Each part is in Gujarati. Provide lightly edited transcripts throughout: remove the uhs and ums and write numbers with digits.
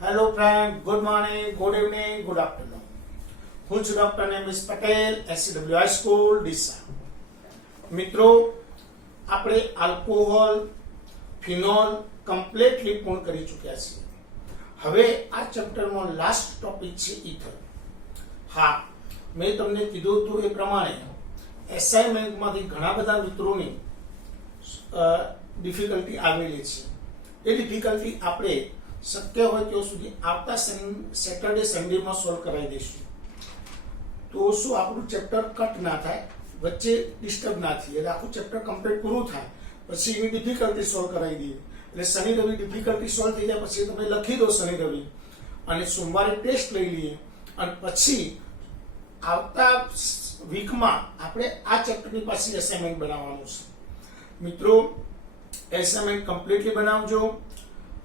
Hello friend, good morning, good evening, good afternoon. હું છું doctor Nemis Patel, SCWI school Deesa. મિત્રો, આપણે આલ્કોહોલ, ફિનોલ કમ્પ્લીટલી પૂર્ણ કરી ચૂક્યા છીએ. હવે આ ચેપ્ટરનો લાસ્ટ ટોપિક છે ઇથર. હા, મેં તમને કીધું હતું એ પ્રમાણે એસાઇનમેન્ટમાંથી ઘણા બધા મિત્રોની ડિફિકલ્ટી આવેલી છે. એ ડિફિકલ્ટી આપણે શક્ય હોય ત્યાં સુધી આવતા સેટરડે સન્ડેમાં સોલ્વ કરાવી દઈશું. તો શું આપણું ચેપ્ટર કટ ના થાય, વચ્ચે ડિસ્ટર્બ ના થાય, એટલે આખું ચેપ્ટર કમ્પ્લીટ પૂરું થાય પછી એની ડિફિકલ્ટી સોલ્વ કરાવી દઈએ. એટલે શનિ રવિ ડિફિકલ્ટી સોલ્વ થઈ જાય પછી તમે લખી દો શનિ રવિ, અને સોમવારે ટેસ્ટ લઈ લઈએ, અને પછી આવતા વીકમાં આપણે આ ચેપ્ટરની પાછી એસાઇનમેન્ટ બનાવવાનું છે. મિત્રો, એસાઇનમેન્ટ કમ્પ્લીટલી બનાવજો.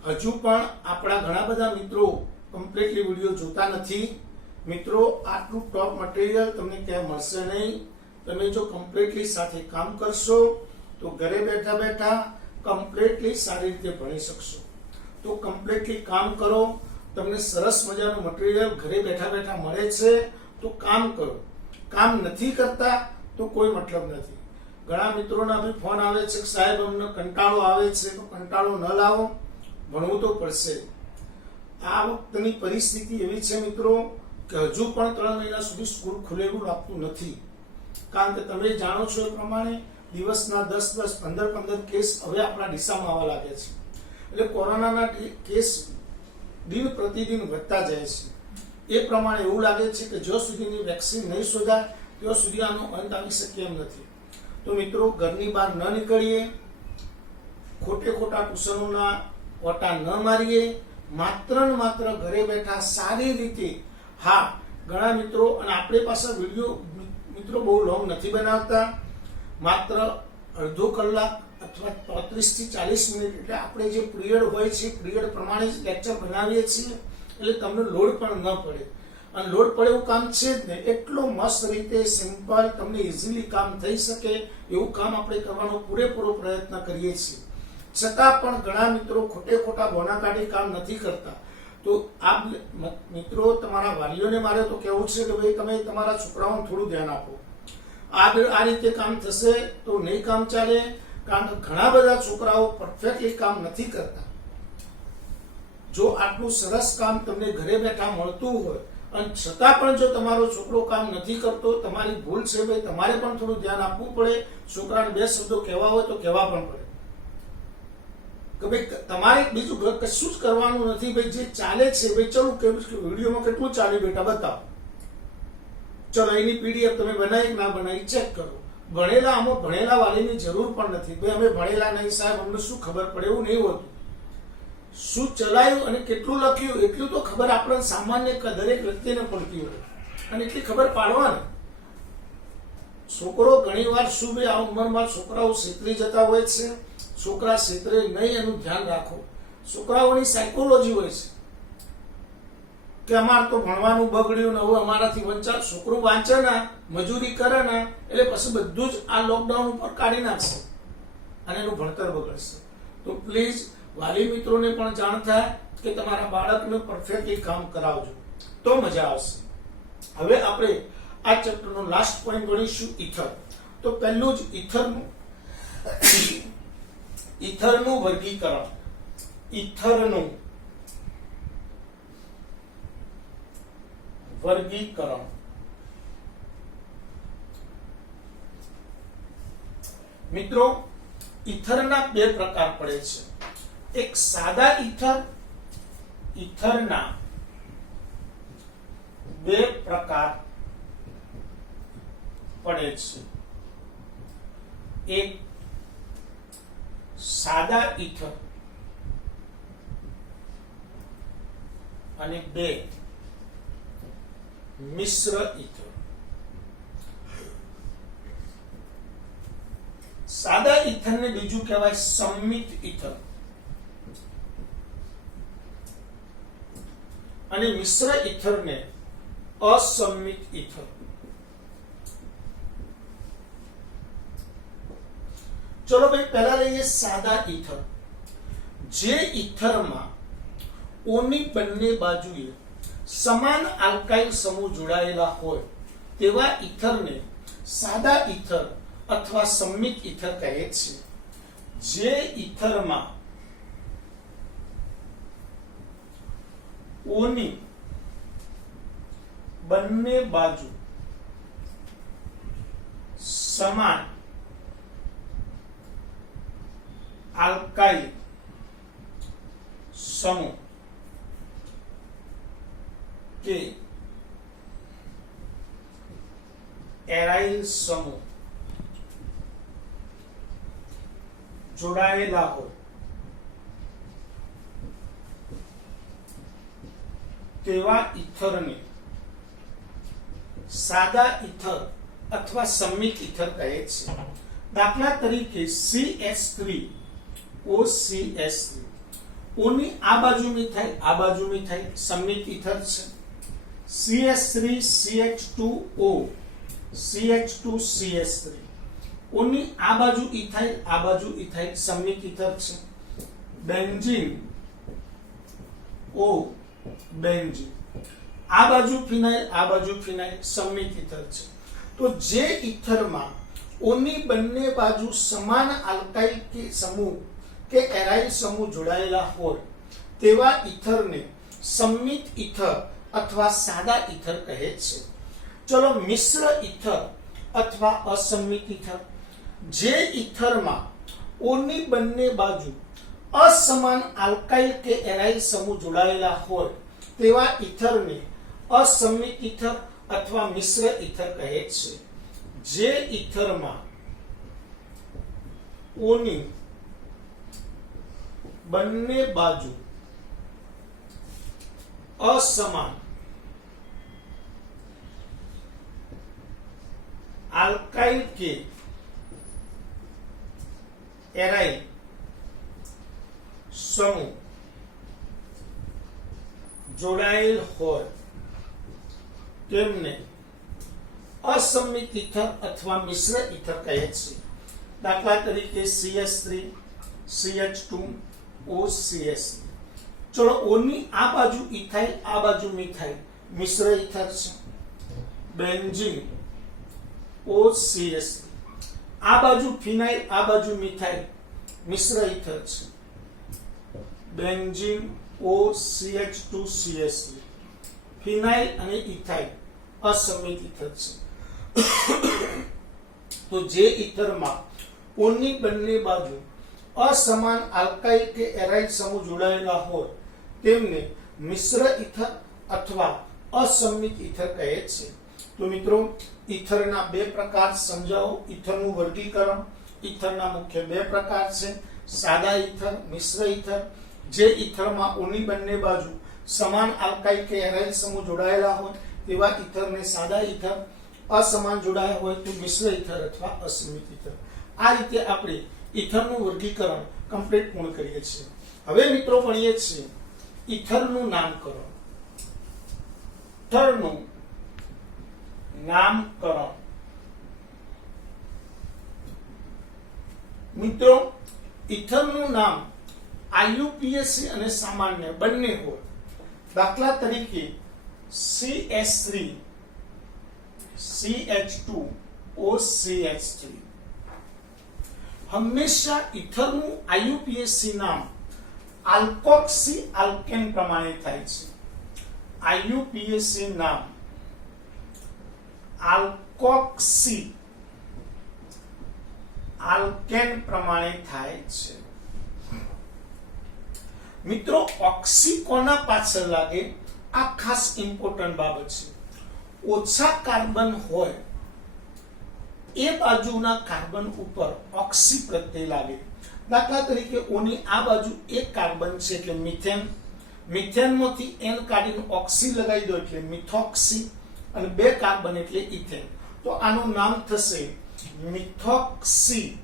હજુ પણ આપણા ઘણા બધા મિત્રો કમ્પ્લીટલી વિડીયો જોતા નથી. મિત્રો, આટલું ટોપ મટીરિયલ તમને ક્યાંય મળશે નહીં. તમે જો કમ્પ્લીટલી સાથે કામ કરશો તો ઘરે બેઠા બેઠા કમ્પ્લીટલી સારી રીતે ભણી શકશો. તો કમ્પ્લીટલી કામ કરો. તમને સરસ મજાનું મટીરિયલ ઘરે બેઠા બેઠા મળે છે તો કામ કરો. કામ નથી કરતા તો કોઈ મતલબ નથી. ઘણા મિત્રોના બી ફોન આવે છે કે સાહેબ અમને કંટાળો આવે છે, તો કંટાળો ન લાવો, ભણવું તો પડશે. આ વખતની પરિસ્થિતિ એવી છે મિત્રો કે હજુ પણ 3 મહિના સુધી સ્કૂલ ખુલેલું લાગતું નથી. કારણ કે તમે જાણો છો એ પ્રમાણે દિવસના 10-10, 15-15 કેસ હવે આપણા ડીસામાં આવવા લાગે છે. એટલે કોરોનાના કેસ દિન પ્રતિદિન વધતા જાય છે. એ પ્રમાણે એવું લાગે છે કે જો સુધીની વેક્સિન નહીં શોધાય ત્યાં સુધી આનો અંત આવી શકે એમ નથી. તો મિત્રો, ઘરની બહાર ન નીકળીએ, ખોટા ટ્યુશનોના ઓટા ન મારીએ, માત્ર ને માત્ર ઘરે બેઠા સારી રીતે. હા, ઘણા મિત્રો, અને આપણે પાસે વિડીયો મિત્રો બહુ લોંગ નથી બનાવતા, માત્ર અડધો કલાક અથવા 35 થી 40 મિનિટ, એટલે આપણે જે પીરિયડ હોય છે પીરિયડ પ્રમાણે જ લેક્ચર બનાવીએ છીએ. એટલે તમને લોડ પણ ન પડે, અને લોડ પડે એવું કામ છે જ ને. એટલો મસ્ત રીતે સિમ્પલ તમને ઇઝીલી કામ થઈ શકે એવું કામ આપણે કરવાનો પૂરેપૂરો પ્રયત્ન કરીએ છીએ. છતાં પણ ઘણા મિત્રો ખોટા બોના કાઢી કામ નથી કરતા. તો આ મિત્રો, તમારા વાલીઓને મારે તો કહેવું છે કે ભાઈ તમે તમારા છોકરાઓને થોડું ધ્યાન આપો. આ રીતે કામ થશે તો નહીં કામ ચાલે. કારણ કે ઘણા બધા છોકરાઓ પરફેક્ટલી કામ નથી કરતા. જો આટલું સરસ કામ તમને ઘરે બેઠા મળતું હોય અને છતાં પણ જો તમારો છોકરો કામ નથી કરતો, તમારી ભૂલ છે ભાઈ. તમારે પણ થોડું ધ્યાન આપવું પડે. છોકરાને 2 શબ્દો કહેવા હોય તો કહેવા પણ પડે કે ભાઈ તમારે બીજું કશું જ કરવાનું નથી. ભાઈ જે ચાલે છે ભાઈ, ચલો કેવું વિડીયોમાં કેટલું ચાલ્યું બેટા બતાવો. ચલો એની PDF તમે બનાવી ના બનાવી ચેક કરો. આમાં ભણેલા વાલીની જરૂર પણ નથી. ભાઈ અમે ભણેલા નહીં સાહેબ, અમને શું ખબર પડે, એવું નહીં હોતું. શું ચલાયું અને કેટલું લખ્યું એટલું તો ખબર આપણને સામાન્ય દરેક વ્યક્તિને પડતી હોય, અને એટલી ખબર પાડવાની. છોકરો ઘણીવાર શું ભાઈ આ ઉંમરમાં છોકરાઓ છેતરી જતા હોય છે. છોકરા છેતરે નહીં એનું ધ્યાન રાખો. છોકરાઓની સાયકોલોજી હોય છે કે અમારે તો ભણવાનું બગડ્યું ને હવે અમારાથી વંચાય. છોકરું વાંચે ના, મજૂરી કરે ના, એટલે પછી બધું જ આ લોકડાઉન ઉપર કાઢી નાખશે અને એનું ભણતર બગડશે. તો પ્લીઝ વાલી મિત્રોને પણ જાણ થાય કે તમારા બાળકને પરફેક્ટલી કામ કરાવજો, તો મજા આવશે. હવે આપણે આ ચેપ્ટરનો લાસ્ટ પોઈન્ટ ગણીશું, ઇથર. તો પહેલું જ ઇથરનું વર્ગીકરણ. ઇથરનું વર્ગીકરણ. મિત્રો, ઇથરના 2 પ્રકાર પડે છે. એક સાદા ઇથર. ઇથરના 2 પ્રકાર પડે છે. એક સાદા ઇથર અને 2 મિશ્ર ઇથર. સાદા ઇથરને બીજું કહેવાય સંમિત ઇથર, અને મિશ્ર ઇથરને અસંમિત ઇથર. ચલો ભાઈ, પહેલા લઈએ સાદા ઇથર. જે ઇથરમાં ઓની બંને બાજુએ સમાન આલ્કાઇલ સમૂહ જોડાયેલા હોય તેવા ઈથરને સાદા ઈથર અથવા સંમિત ઈથર કહે છે. જે ઈથરમાં ઓની બંને બાજુ સમાન આલ્કાઇલ સમૂહ કે એરાઇલ સમૂહ જોડાયેલા હોય તેવા ઈથરને સાદા ઈથર અથવા સંમિત ઈથર કહે છે. દાખલા તરીકે CH3OCH3 ઓની આ બાજુ મિથાઇલ આ બાજુ મિથાઇલ સંમિત ઈથર છે. CH3CH2O CH2CH3 ઓની આ બાજુ ઇથાઇલ આ બાજુ ઇથાઇલ સંમિત ઈથર છે. બેન્ઝીન O બેન્ઝીન આ બાજુ ફિનાઇલ આ બાજુ ફિનાઇલ સંમિત ઈથર છે. તો જે ઈથરમાં ઓની બંને બાજુ સમાન આલ્કાઇલ કે સમૂહ કે એરાઇલ સમૂહ જોડાયેલા હોય તેવા ઈથરને સંમિત ઈથર અથવા સાદા ઈથર કહે છે. ચલો મિશ્ર ઈથર અથવા અસંમિત ઈથર. જે ઈથરમાં ઓની બંને બાજુ અસમાન આલ્કાઇલ કે એરાઇલ સમૂહ જોડાયેલા હોય તેવા ઈથરને અસંમિત ઈથર અથવા મિશ્ર ઈથર કહે છે. જે ઈથરમાં ઓની બંને બાજુ અસમાન આલ્કાઇલ કે એરાઇલ સમૂહ જોડાયેલ હોય તેમને અસંમિત ઈથર અથવા મિશ્ર ઈથર કહે છે. દાખલા તરીકે CH3CH2OCH. ચલો ઓની આ બાજુ ઇથાઇલ આ બાજુ મિથાઇલ મિશ્ર ઈથર છે. Benzene OCH. આ બાજુ ફિનાઇલ આ બાજુ મિથાઇલ મિશ્ર ઈથર છે. Benzene OCH2CH. ફિનાઇલ અને ઇથાઇલ અસંમિત ઈથર છે. તો જે ઈથરમાં ઓની બંને બાજુ અસમાન આલ્કાઇલ કે એરાઇલ સમૂહ જોડાયેલા હોય તેમને મિશ્ર ઈથર અથવા અસંમિત ઈથર કહે છે. તો મિત્રો ઈથરના બે પ્રકાર સમજાવો. ઈથરનું વર્ગીકરણ. ઈથરના મુખ્ય બે પ્રકાર છે, સાદા ઈથર, મિશ્ર ઈથર. જે ઈથરમાં ઓની બંને બાજુ સમાન આલ્કાઇલ કે એરાઇલ સમૂહ જોડાયેલા હોય તેવા ઈથરને સાદા ઈથર, અસમાન જોડાયા હોય તો મિશ્ર ઈથર અથવા અસંમિત ઈથર. આ રીતે આપણે ઈથરનું વર્ગીકરણ કમ્પ્લીટ પૂર્ણ કરીએ છીએ. હવે મિત્રો ભણીએ છીએ ઈથરનું નામકરણ. ઈથરનું નામકરણ. મિત્રો ઈથરનું નામ IUPAC અને સામાન્ય બંને હોય. દાખલા તરીકે CH3 CH2OCH3. હંમેશા ઈથરનું IUPAC નામ આલ્કોક્સી આલ્કેન પ્રમાણે થાય છે. IUPAC નામ આલ્કોક્સી આલ્કેન પ્રમાણે થાય છે. મિત્રો ઓક્સી કોના પાછળ લાગે આ ખાસ ઇમ્પોર્ટન્ટ બાબત છે. ઓછા કાર્બન હોય એ બાજુના કાર્બન ઉપર ઓક્સી પ્રત્યય લાગે. દાખલા તરીકે ઓની આ બાજુ એક કાર્બન છે એટલે મિથેન. મિથેનમાંથી એન કાઢીને ઓક્સી લગાવી દો એટલે મિથોક્સી અને બે કાર્બન એટલે ઇથેન. તો આનું નામ થશે મિથોક્સી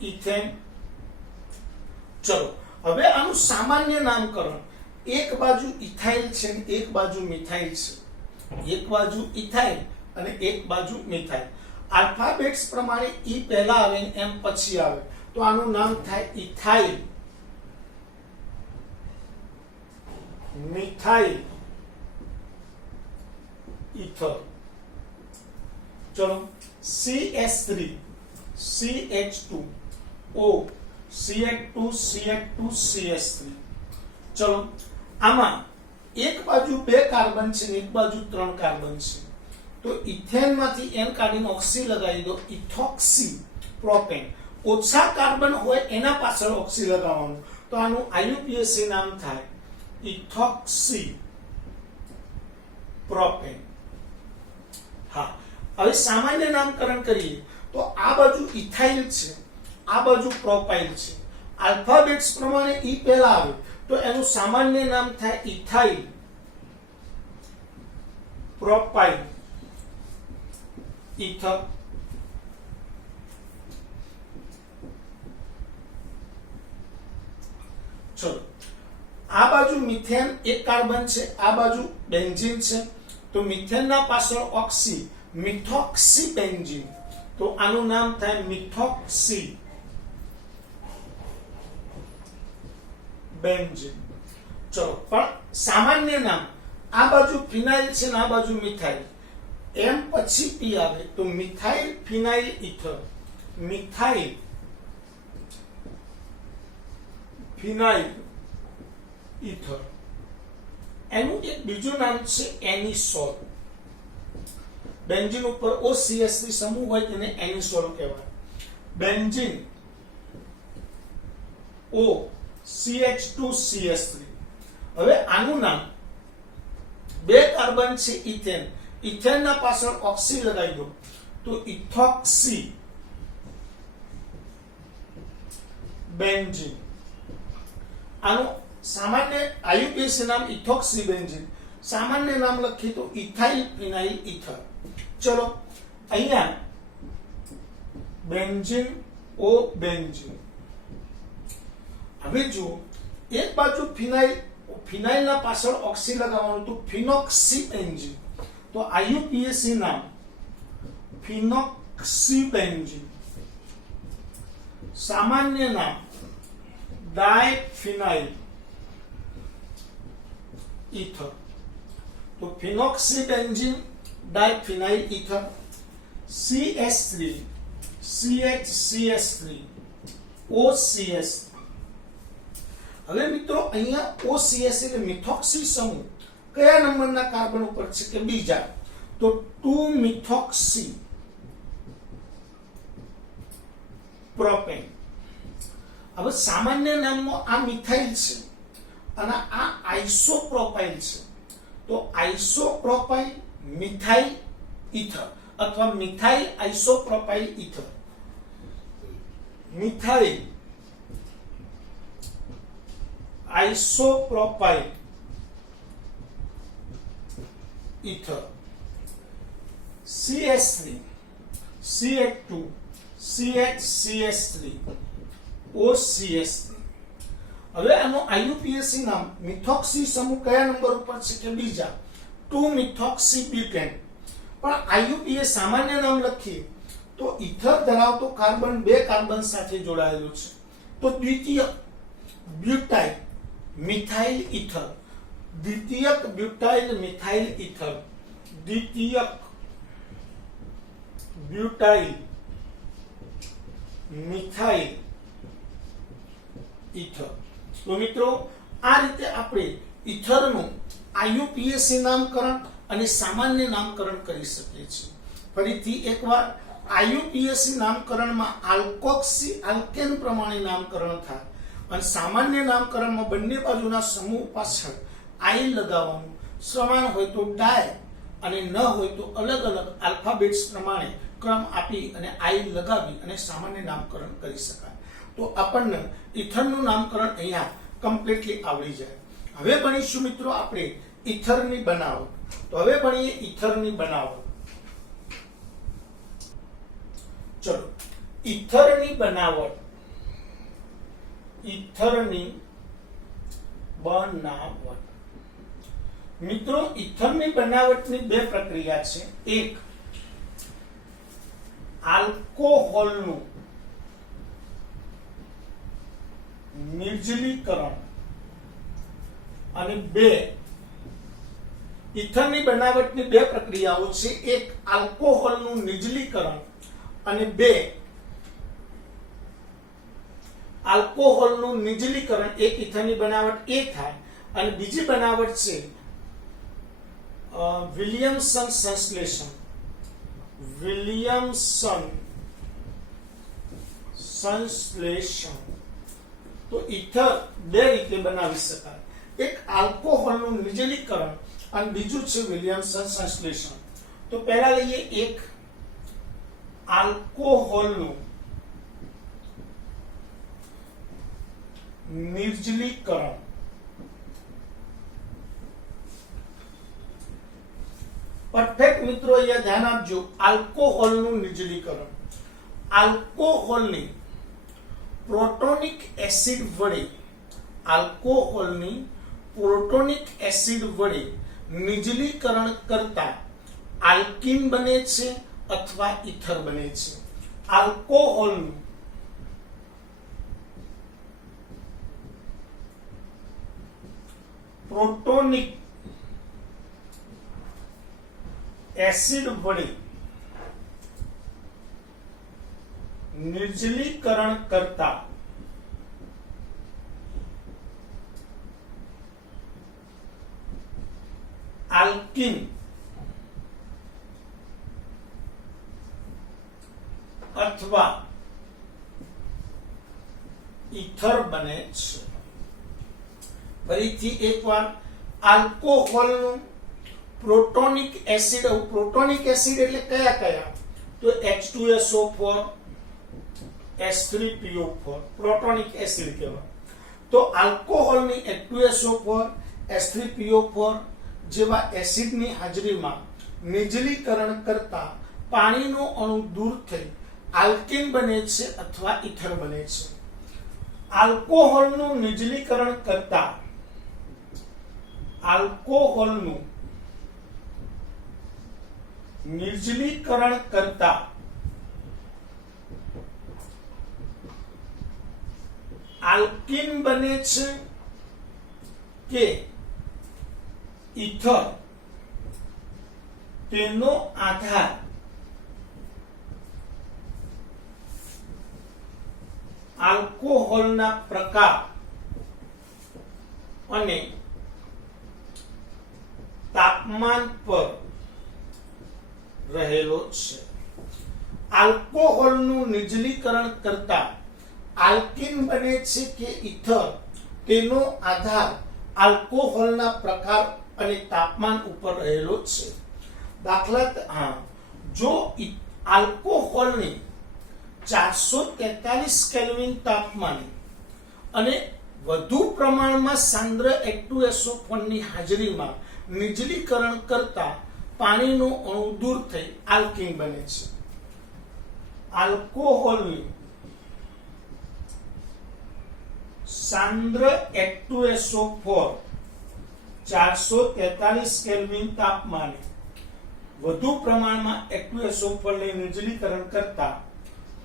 ઇથેન. ચલો હવે આનું સામાન્ય નામકરણ. એક બાજુ ઇથાઇલ છે અને એક બાજુ મિથાઇલ છે. એક બાજુ ઇથાઇલ અને એક બાજુ મિથાઇલ. આલ્ફાબેટ્સ પ્રમાણે ઈ પહેલા આવે એમ પછી આવે તો આનું નામ થાય ઇથાઇલ मिथाइल ईथर। चलो CH3 CH2O CH2 CH2 CH3। चलो आमा एक बाजू 2 कार्बन छे, एक बाजू 3 कार्बन छे, तो इथेन मांथी एन काढीने ऑक्सी लगावी दो, इथॉक्सी प्रोपेन। ओछा कार्बन होय एना पाछळ ऑक्सी लगाववानुं, तो आनुं IUPAC नाम थाय इथॉक्सी प्रोपेन। हाँ, હવે સામાન્ય નામકરણ કરીએ તો આ બાજુ ઇથાઇલ છે, આ બાજુ પ્રોપાઇલ છે। આલ્ફાબેટ્સ પ્રમાણે ઈ પહેલા આવે તો એનું સામાન્ય નામ થાય ઇથાઇલ પ્રોપાઇલ ઈથર। ચલો આ બાજુ મિથેન એક કાર્બન છે, આ બાજુ બેન્ઝીન છે, તો મિથેનના પાછળ ઓક્સી મિથોક્સી બેન્ઝીન, તો આનું નામ થાય મિથોક્સી બેન્ઝીન। ચલો પણ સામાન્ય નામ આ બાજુ ફિનાઇલ છે ને આ બાજુ મિથાઇલ, એમ પછી પી આવે તો મિથાઇલ ફિનાઇલ ઈથર, મિથાઇલ ફિનાઇલ ઈથર। એનું એક બીજું નામ છે એનિસોલ। બેન્ઝીન ઉપર OCH3 સમૂહ હોય તેને એનિસોલ કહેવાય। Benzene O CH2 CH3। હવે આનું નામ 2 કાર્બન છે ઇથેન, ઇથેનના પાછળ ઓક્સી લગાવી દો તો ઇથોક્સી બેન્ઝીન। આનું सामान्य IUPAC नाम इथॉक्सी बेंजीन, सामान्य नाम लखी तो इथाइल फिनाइल ईथर। चलो अहिया बेंजीन ओ बेंजीन। हवे जो एक बाजू फिनाइल, फिनाइल ना पाछळ ऑक्सी लगाववानुं तो फिनॉक्सी बेंजीन, तो IUPAC नाम फिनॉक्सी बेंजीन। सामान्य नाम डायफिनाइल ईथर, तो फिनॉक्सीबेंजीन diphenyl ether. CH3 CH3 OCH। હવે મિત્રો અહીંયા OCH એટલે મિથોક્સી સમૂહ કયા નંબરના કાર્બન ઉપર છે કે બીજા, તો 2 મિથોક્સી પ્રોપેન। હવે સામાન્ય નામમાં આ મિથાઇલ છે અને આ આઇસોપ્રોપાઇલ છે, તો આઇસોપ્રોપાઇલ મિથાઇલ ઈથર અથવા methyl isopropyl ether. Methyl isopropyl ether. CH3 CH2 CH3 OCH3। હવે આનો IUPAC નામ મિથોક્સી સમૂહ કયા નંબર ઉપર છે કે બીજા, 2 મિથોક્સી બ્યુટેન। પણ IUPAC સામાન્ય નામ લખીએ તો ઈથર ધરાવતો કાર્બન 2 કાર્બન સાથે જોડાયેલો છે, તો દ્વિતીયક બ્યુટાઇલ મિથાઇલ ઈથર, દ્વિતીયક બ્યુટાઇલ મિથાઇલ ઈથર, દ્વિતીયક બ્યુટાઇલ મિથાઇલ ઈથર। तो मित्रों आ रीते आपणे ईथरનું IUPAC नामकरण અને સામાન્ય નામકરણ કરી શકીએ છીએ। ફરીથી એકવાર IUPAC નામકરણમાં આલ્કોક્સી આલ્કેન પ્રમાણે નામકરણ થાય અને સામાન્ય નામકરણમાં બંને બાજુના સમૂહ પાછળ આઈ લગાવવાનું, સમાન હોય તો ડાય અને ન હોય તો અલગ અલગ આલ્ફાબેટ્સ પ્રમાણે ક્રમ આપી અને આઈ લગાવી અને સામાન્ય નામકરણ કરી શકાય। तो આપણને ઈથરનું નામકરણ અહીંયા કમ્પ્લીટલી આવડી જાય। હવે ભણીશું મિત્રો આપણે ઈથરની બનાવટ। તો હવે ભણીએ ઈથરની બનાવટ। ચલો ઈથરની બનાવટ, ઈથરની બનાવટ। મિત્રો ઈથરની બનાવટની 2 પ્રક્રિયા છે। એક આલ્કોહોલનું निर्जलीकरण અને 2 ઇથરની બનાવટની 2 પ્રક્રિયાઓ છે, એક આલ્કોહોલનું નિર્જલીકરણ અને 2 આલ્કોહોલનું નિર્જલીકરણ, એક ઇથરની બનાવટ એ થાય અને બીજી બનાવટ છે વિલિયમસન સંશ્લેષણ. વિલિયમસન સંશ્લેષણ. તો ઇથર 2 રીતે બનાવી શકાય, એક આલ્કોહોલનું નિર્જલીકરણ અને બીજું છે વિલિયમસન સંશ્લેષણ. તો પહેલા લઈએ એક આલ્કોહોલનું નિર્જલીકરણ. પરફેક્ટ મિત્રો, અહીંયા ધ્યાન આપજો. આલ્કોહોલનું નિર્જલીકરણ, આલ્કોહોલની પ્રોટોનિક એસિડ વડે, આલ્કોહોલની પ્રોટોનિક એસિડ વડે નિર્જલીકરણ કરતા આલ્કીન બને છે અથવા ઇથર બને છે. આલ્કોહોલનું પ્રોટોનિક એસિડ વડે નિર્જલીકરણ કરતા આલ્કીન અથવા ઇથર બને છે. ફરીથી એકવાર, આલ્કોહોલનું પ્રોટોનિક એસિડ. પ્રોટોનિક એસિડ એટલે કયા કયા? તો H2SO4, H3PO4 પ્રોટોનિક એસિડ કહેવાય. તો આલ્કોહોલની H2SO4, H3PO4 જેવા એસિડની હાજરીમાં નિર્જલીકરણ કરતા પાણીનો અણુ દૂર થઈ આલ્કીન બને છે અથવા ઇથર બને છે. આલ્કોહોલનું નિર્જલીકરણ કરતા, આલ્કોહોલનું નિર્જલીકરણ કરતા આલ્કીન બને છે કે ઇથર, તેનો આધાર આલ્કોહોલના પ્રકાર અને તાપમાન પર રહેલો છે. આલ્કોહોલનું નિર્જલીકરણ કરતા આલ્કીન બને છે કે ઇથર, તેનો આધાર આલ્કોહોલના પ્રકાર અને તાપમાન ઉપર રહેલો છે. દાખલા, જો આલ્કોહોલની 443 કેલ્વિન તાપમાને અને વધુ પ્રમાણમાં સાંદ્ર H2SO4 ની હાજરીમાં નિર્જલીકરણ કરતા પાણીનો અણુ દૂર થઈ આલ્કીન બને છે. આલ્કોહોલની સાંદ્ર H2SO4 443 કેલ્વિન તાપમાને વધુ પ્રમાણમાં H2SO4 ને નિર્જલીકરણ કરતા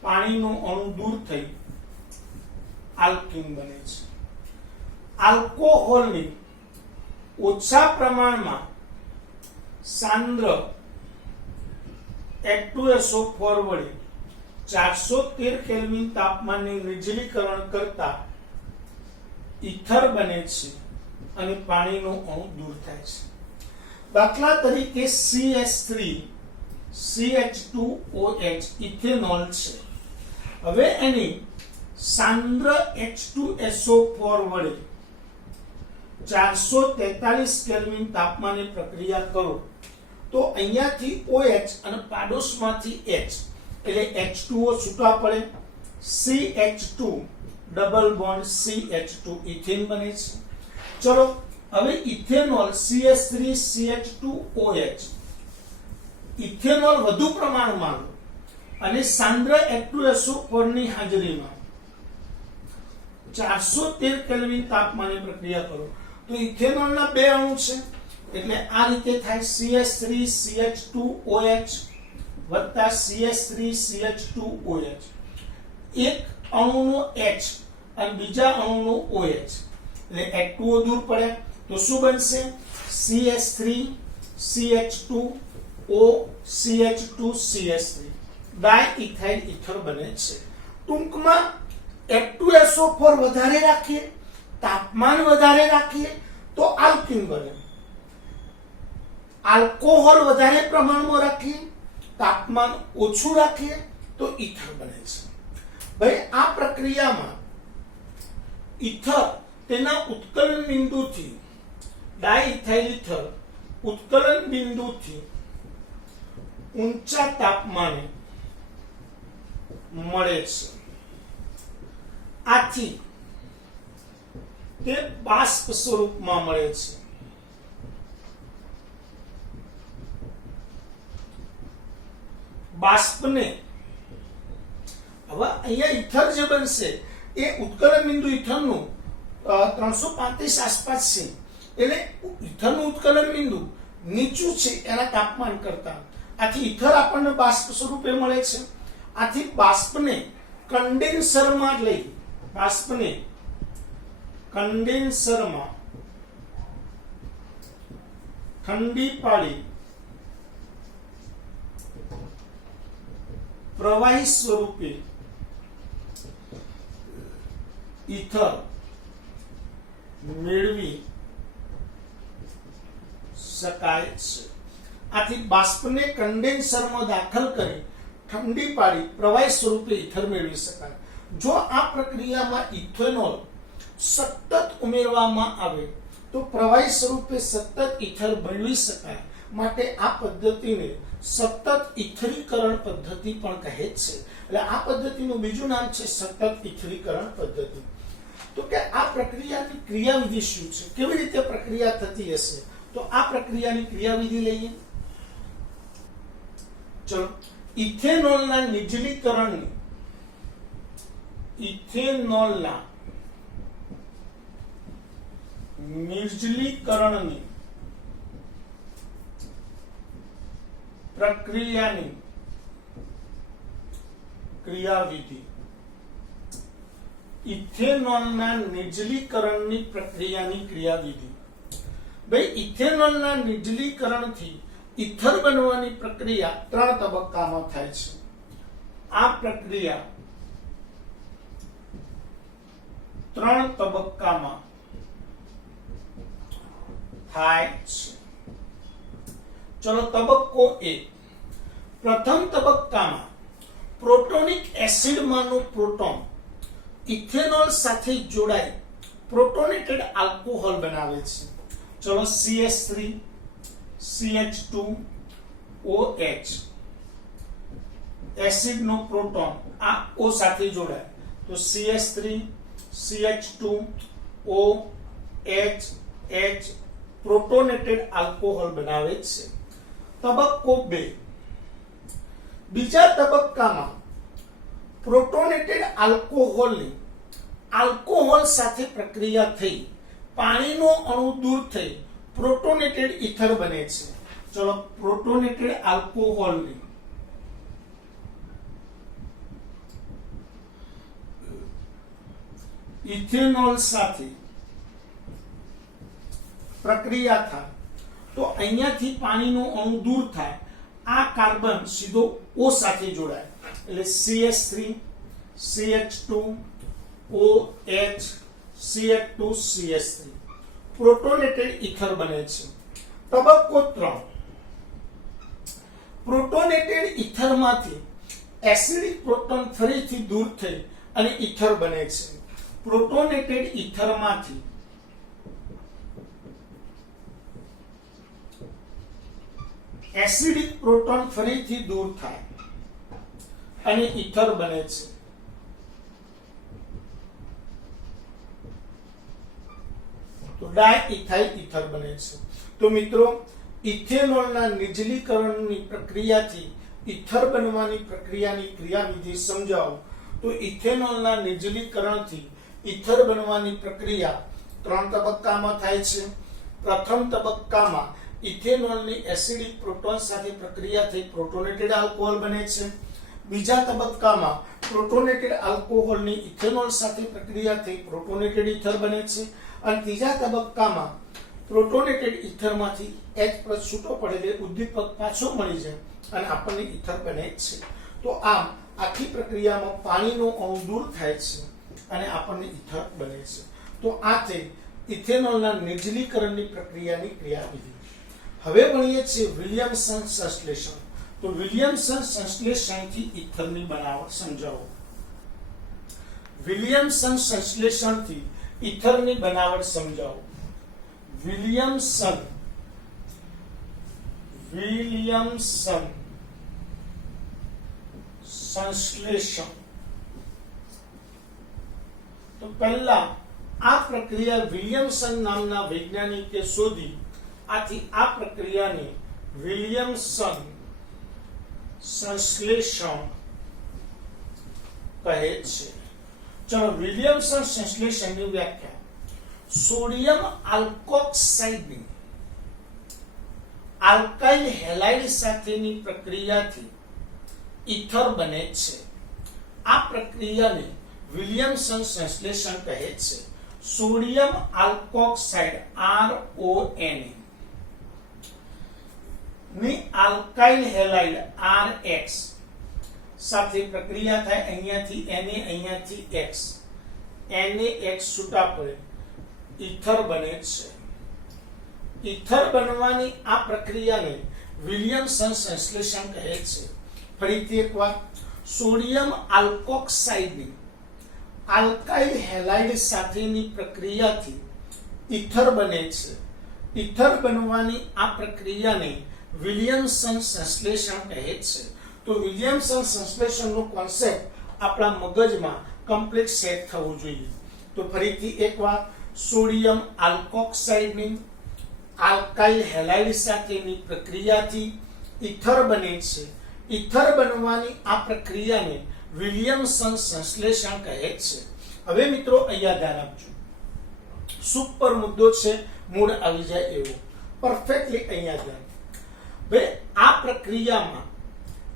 પાણીનો અણુ દૂર થઈ આલ્કીન બને છે. આલ્કોહોલની ઓછા પ્રમાણમાં સાંદ્ર H2SO4 વડે 413 કેલ્વિન તાપમાને નિર્જલીકરણ કરતા ઇથર બને છે અને પાણીનો અણુ દૂર થાય છે. દાખલા તરીકે CH3 CH2OH ઇથેનોલ છે. હવે એની સાંદ્ર H2SO4 વડે 443 કેલ્વિન તાપમાને પ્રક્રિયા કરો તો અહીંયાથી OH અને પાડોશમાંથી H એટલે H2O છૂટા પડે, CH2 double bond CH2 ethane બને છે. ચલો હવે ઇથેનોલ CH3CH2OH ઇથેનોલ વધુ પ્રમાણમાં અને સાંદ્ર H2SO4 ની હાજરીમાં 413 કેલ્વિન તાપમાને પ્રક્રિયા કરો તો ઇથેનોલના 2 અણુ છે એટલે આ રીતે થાય CH3CH2OH વત્તા CH3CH2OH. એક અણુનો H અને બીજા અણુનો OH એટલે H2O દૂર પડે તો શું બનશે? CH3 CH2 O CH2 CH3 ડાયઇથાઇલ ether બને છે. ટૂંકમાં H2SO4 વધારે રાખીએ, તાપમાન વધારે રાખીએ તો આલ્કીન બને. આલ્કોહોલ વધારે પ્રમાણમાં રાખીએ, તાપમાન ઓછું રાખીએ તો ઈથર બને છે. ભાઈ આ પ્રક્રિયામાં ઈથર તેના ઉત્કલન બિંદુથી ડાયઇથાઇલ ઈથર ઉત્કલન બિંદુથી ઊંચા તાપમાને મળે છે. આથી તે બાષ્પ સ્વરૂપમાં મળે છે. બાષ્પને હવે અહીંયા ઈથર જે બનશે એ ઉત્કલન બિંદુ ઈથરનું 335 આસપાસ છે, એટલે ઈથરનું ઉત્કલન બિંદુ નીચું છે એના તાપમાન કરતા. આથી ઈથર આપણને બાષ્પ સ્વરૂપે મળે છે. આથી બાષ્પને કન્ડેન્સરમાં લઈ કન્ડેન્સરમાં ઠંડી પાડી પ્રવાહી સ્વરૂપે ઈથર મેળવી શકાય છે. આથી બાષ્પને કન્ડેન્સરમાં દાખલ કરી ઠંડી પાડી પ્રવાહી સ્વરૂપે ઈથર મેળવી શકાય. જો આ પ્રક્રિયામાં ઇથેનોલ સતત ઉમેરવામાં આવે તો પ્રવાહી સ્વરૂપે સતત ઈથર મેળવી શકાય. માટે આ પદ્ધતિને સતત ઈથરીકરણ પદ્ધતિ પણ કહે છે. એટલે આ પદ્ધતિનું બીજું નામ છે સતત ઈથરીકરણ પદ્ધતિ. તો કે આ પ્રક્રિયાની ક્રિયાવિધિ શું છે, કેવી રીતે પ્રક્રિયા થતી હશે? તો આ પ્રક્રિયાની ક્રિયાવિધિ લઈએ. ચલો, ઇથેનોલના નિર્જલીકરણની પ્રક્રિયાની ક્રિયાવિધિ. ઇથેનોલના નિર્જલીકરણની પ્રક્રિયાની ક્રિયાવિધિ. ભાઈ ઇથેનોલના નિર્જલીકરણથી ઈથર બનવાની પ્રક્રિયા 3 તબક્કામાં થાય છે. આ પ્રક્રિયા 3 તબક્કામાં થાય છે. ચલો, તબક્કો 1. પ્રથમ તબક્કામાં પ્રોટોનિક એસિડમાંનો પ્રોટોન ઇથેનોલ સાથે જોડાઈ પ્રોટોનેટેડ આલ્કોહોલ બનાવે છે. ચલો, CH3 CH2 OH એસિડનો પ્રોટોન આ O સાથે જોડાય તો CH3 CH2 OH H પ્રોટોનેટેડ alcohol બનાવે છે. તબક્કો 2. બીજા તબક્કામાં પ્રોટોનેટેડ આલ્કોહોલની આલ્કોહોલ સાથે પ્રક્રિયા થઈ પાણીનો અણુ દૂર થઈ પ્રોટોનેટેડ ઈથર બને છે. ચલો, પ્રોટોનેટેડ આલ્કોહોલની ઇથેનોલ સાથે પ્રક્રિયા થાય તો અહીંયાથી પાણીનો અણુ દૂર થાય, આ કાર્બન સીધો O સાથે જોડાય એટલે CH3 CH2 OH CH2 CH3 પ્રોટોનેટેડ ether બને છે. તબક્કો 3. પ્રોટોનેટેડ ઈથરમાંથી એસિડિક પ્રોટોન ફરીથી દૂર થઈ અને ઈથર બને છે. પ્રોટોનેટેડ ઈથરમાંથી એસિડિક પ્રોટોન ફરીથી દૂર થાય અને ઈથર બને છે. તો ડાયઇથાઇલ ઈથર બને છે. તો મિત્રો, ઇથેનોલના નિર્જલીકરણની પ્રક્રિયાથી ઈથર બનવાની પ્રક્રિયાની ક્રિયાવિધિ સમજાવો. તો ઇથેનોલના નિર્જલીકરણથી ઈથર બનવાની પ્રક્રિયા 3 તબક્કામાં થાય છે. પ્રથમ તબક્કામાં ઇથેનોલની એસિડિક પ્રોટોન સાથે પ્રક્રિયા થઈ પ્રોટોનેટેડ આલ્કોહોલ બને છે. બીજા તબક્કામાં પ્રોટોનેટેડ આલ્કોહોલની ઇથેનોલ સાથે પ્રક્રિયા થઈ પ્રોટોનેટેડ ઈથર બને છે. અને ત્રીજા તબક્કામાં પ્રોટોનેટેડ ઇથરમાંથી H+ છૂટો પડે એટલે ઉદ્દીપક પાછો મળી જાય અને આપણને ઇથર બને છે. તો આમ આખી પ્રક્રિયામાં પાણીનો અણુ દૂર થાય છે અને આપણને ઇથર બને છે. તો આ તે ઇથેનોલના નિર્જલીકરણની પ્રક્રિયાની ક્રિયાવિધિ. હવે ભણીએ છીએ વિલિયમસન સંશ્લેષણ. તો વિલિયમસન સંશ્લેષણથી ઇથરની બનાવટ સમજાવો. વિલિયમસન સંશ્લેષણથી ઇથરની બનાવટ સમજાવો. વિલિયમસન સંશ્લેષણ. તો પહેલા આ પ્રક્રિયા વિલિયમસન નામના વૈજ્ઞાનિકે શોધી. આથી આ પ્રક્રિયાને વિલિયમસન સંશ્લેષણ કહે છે. ચલો વિલિયમસન સંશ્લેષણની વ્યાખ્યા. સોડિયમ આલ્કોક્સાઇડની આલ્કાઇલ હેલાઇડ સાથેની પ્રક્રિયાથી ઇથર બને છે. આ પ્રક્રિયાને વિલિયમસન સંશ્લેષણ કહે છે. સોડિયમ આલ્કોક્સાઇડ RONA ની આલ્કાઇલ હેલાઇડ RX સાથે પ્રક્રિયા થાય. અહીંયાથી Na, અહીંયાથી X, NaX છૂટા પડે, ઇથર બને છે. ઇથર બનવાની આ પ્રક્રિયાને વિલિયમસન સંશ્લેષણ કહે છે. ફરીથી એકવાર, સોડિયમ આલ્કોક્સાઇડની આલ્કાઇલ હેલાઇડ સાથેની પ્રક્રિયાથી ઇથર બને છે. ઇથર બનવાની આ પ્રક્રિયાને વિલિયમસન સંશ્લેષણ કહે છે. તો વિલિયમસન સંશ્લેષણનો કોન્સેપ્ટ આપણા મગજમાં કમ્પ્લીટ સેટ થવું જોઈએ. તો ફરીથી એકવાર, સોડિયમ આલ્કોક્સાઇડની આલ્કાઇલ હેલાઇડ સાથેની પ્રક્રિયાથી ઇથર બને છે. ઇથર બનવાની આ પ્રક્રિયાને વિલિયમસન સંશ્લેષણ કહે છે. હવે મિત્રો અહીંયા ધ્યાન આપજો. સુપર મુદ્દો છે, મૂળ આવી જાય એવો. પરફેક્ટલી અહીંયા ધ્યાન. હવે આ પ્રક્રિયામાં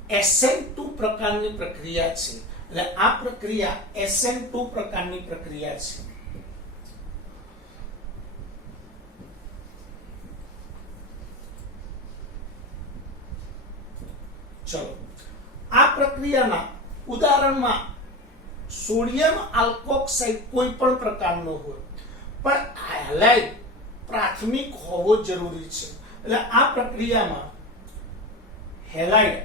SN2 પ્રકારની પ્રક્રિયા છે. એટલે આ પ્રક્રિયા SN2 પ્રકારની પ્રક્રિયા છે. ચલો, આ પ્રક્રિયાના ઉદાહરણમાં સોડિયમ આલ્કોક્સાઇડ કોઈ પણ પ્રકારનો હોય, પણ હેલાઇડ પ્રાથમિક હોવો જરૂરી છે. એટલે આ પ્રક્રિયામાં હેલાઇડ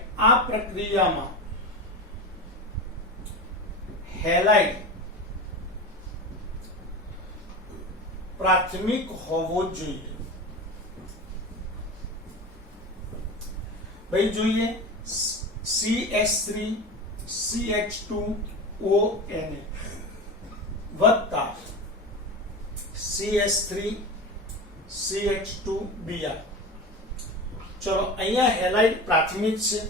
પ્રાથમિક હોવો જોઈએ. ભાઈ જોઈએ, CH3 CH2ONA વત્તા CH3 CH2Br. ચલો, અહીંયા હેલાઇડ પ્રાથમિક છે,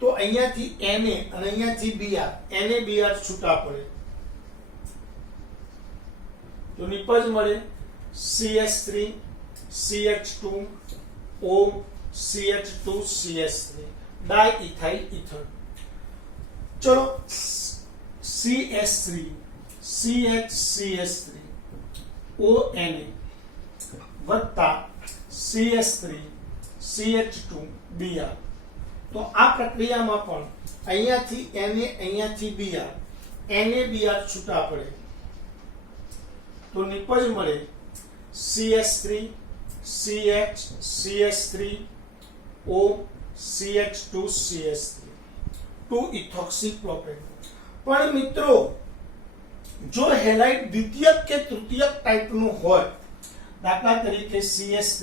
તો અહીંયાથી Na અને અહીંયાથી Br, NaBr છૂટા પડે, તો નિપજ મળે CH3 CH2O CH2 CH3 ડાઇઇથાઇલ ether. ચલો, CH3 CH3 ONA વત્તા CH3 CH2Br. તો આ પ્રક્રિયામાં પણ અહીંયાથી Na અહીંયાથી Br, NaBr છૂટા પડે, તો નિપજ મળે CH3 CH3O CH2 CH3 2 ઇથોક્સીપ્રોપેન. પણ મિત્રો, જો હેલાઇડ દ્વિતીયક કે તૃતીયક ટાઈપનું હોય, દાખલા તરીકે CH3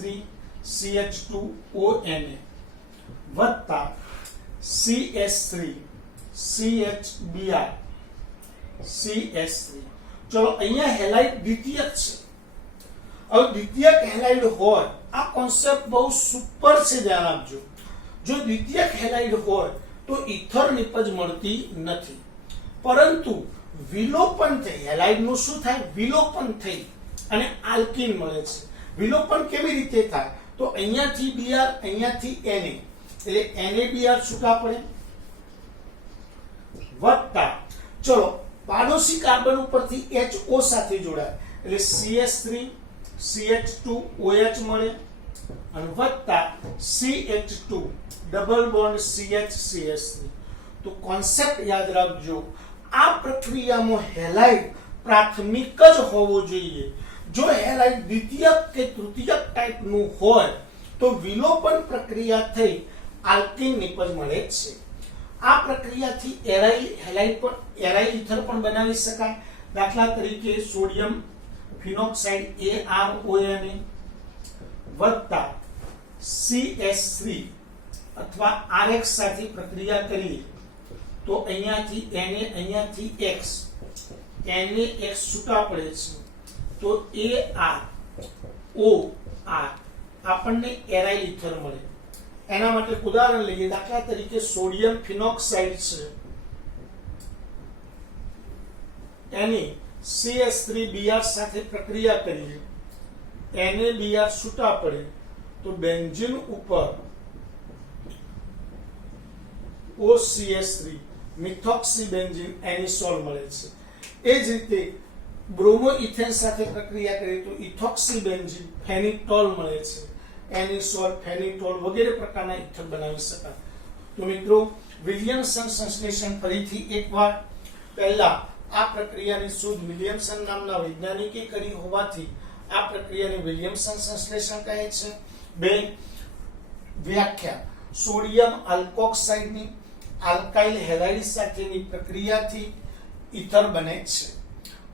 CH2ONA વત્તા CH3 CHBr CH3. ચલો, અહીંયા હેલાઇડ દ્વિતીયક છે. હવે દ્વિતીયક હેલાઇડ હોય, આ કોન્સેપ્ટ બહુ સુપર છે, ધ્યાન આપજો. જો દ્વિતીયક હેલાઇડ હોય તો ઇથર નિપજ મળતી નથી, પરંતુ વિલોપન થઈ હેલાઇડનું શું થાય, વિલોપન થઈ અને આલ્કીન મળે છે. વિલોપન કેવી રીતે થાય, તો અહીંયાથી Br અહીંયાથી Na, એટલે NaBr છૂટા પડે વત્તા, ચલો, પાડોશી કાર્બન ઉપરથી HO સાથે જોડાય, એટલે CH3 CH2OH મળે અને વત્તા CH2 ડબલ બોન્ડ CH3. તો કોન્સેપ્ટ યાદ રાખજો, આ પ્રક્રિયામાં હેલાઇડ પ્રાથમિક જ હોવો જોઈએ. જો હેલાઇડ દ્વિતીયક કે તૃતીયક ટાઈપનું હોય તો વિલોપન પ્રક્રિયા થઈ આલ્કેન નિપજ મળે છે. આ પ્રક્રિયાથી એરાઇલ ઇથર પણ બનાવી શકાય. દાખલા તરીકે સોડિયમ ફિનોક્સાઇડ ARONA વત્તા CH3 અથવા RX સાથે પ્રક્રિયા કરીએ તો અહીંયાથી Na અહીંયાથી X છૂટા પડે છે તો ArOR આપણને એરાઇલ ઇથર મળે. એના માટે ઉદાહરણ લઈએ. દાખલા તરીકે સોડિયમ ફિનોક્સાઇડ છે એની CH3Br સાથે પ્રક્રિયા કરીએ, NaBr છૂટા પડે તો બેન્ઝીન ઉપર OCH3 મિથોક્સીબેન્ઝીન એનિસોલ મળે છે. એ જ રીતે બ્રોમોઇથેન સાથે પ્રક્રિયા કરીએ તો ઇથોક્સીબેન્ઝીન ફેનિટોલ મળે છે. એનિસોલ, ફેનિટોલ વગેરે પ્રકારના ઇથર બનાવી શકાય. તો મિત્રો, વિલિયમસન સંશ્લેષણ ફરીથી એકવાર. પહેલા આ પ્રક્રિયાની શોધ વિલિયમસન નામના વૈજ્ઞાનિકે કરી હોવાથી આ પ્રક્રિયાને વિલિયમસન સંશ્લેષણ કહે છે. 2. વ્યાખ્યા: સોડિયમ આલ્કોક્સાઇડની આલ્કાઇલ હેલાઇડ સાથેની પ્રક્રિયાથી ઇથર બને છે.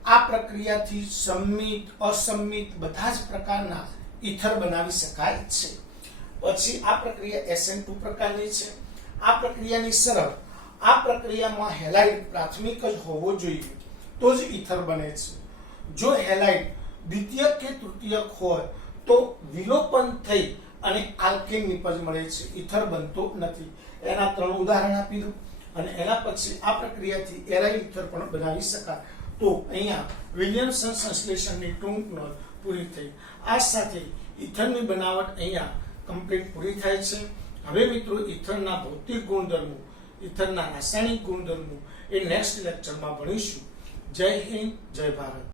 આ પ્રક્રિયાથી સંમિત, અસંમિત બધા જ પ્રકારના ઇથર બનાવી શકાય છે. પછી આ પ્રક્રિયા SN2 પ્રકારની છે. આ પ્રક્રિયાની શરત: આ પ્રક્રિયામાં હેલાઇડ પ્રાથમિક જ હોવો જોઈએ તો જ ઇથર બને છે. જો હેલાઇડ દ્વિતીયક કે તૃતીયક હોય તો વિલોપન થઈ અને આલ્કેન નિપજ મળે છે, ઇથર બનતો નથી. એના 3 ઉદાહરણ આપી દઉં અને એના પછી આ પ્રક્રિયાથી એરાઇલ ઇથર પણ બનાવી શકાય. તો અહીંયા વિલિયમસન સંશ્લેષણની ટૂંક નોંધ પૂરી થઈ. આ સાથે ઇથરની બનાવટ અહીંયા કમ્પ્લીટ પૂરી થાય છે. હવે મિત્રો, ઇથરના ભૌતિક ગુણધર્મો, ઇથરના રાસાયણિક ગુણધર્મો એ નેક્સ્ટ લેક્ચરમાં ભણીશું. જય હિન્દ, જય ભારત.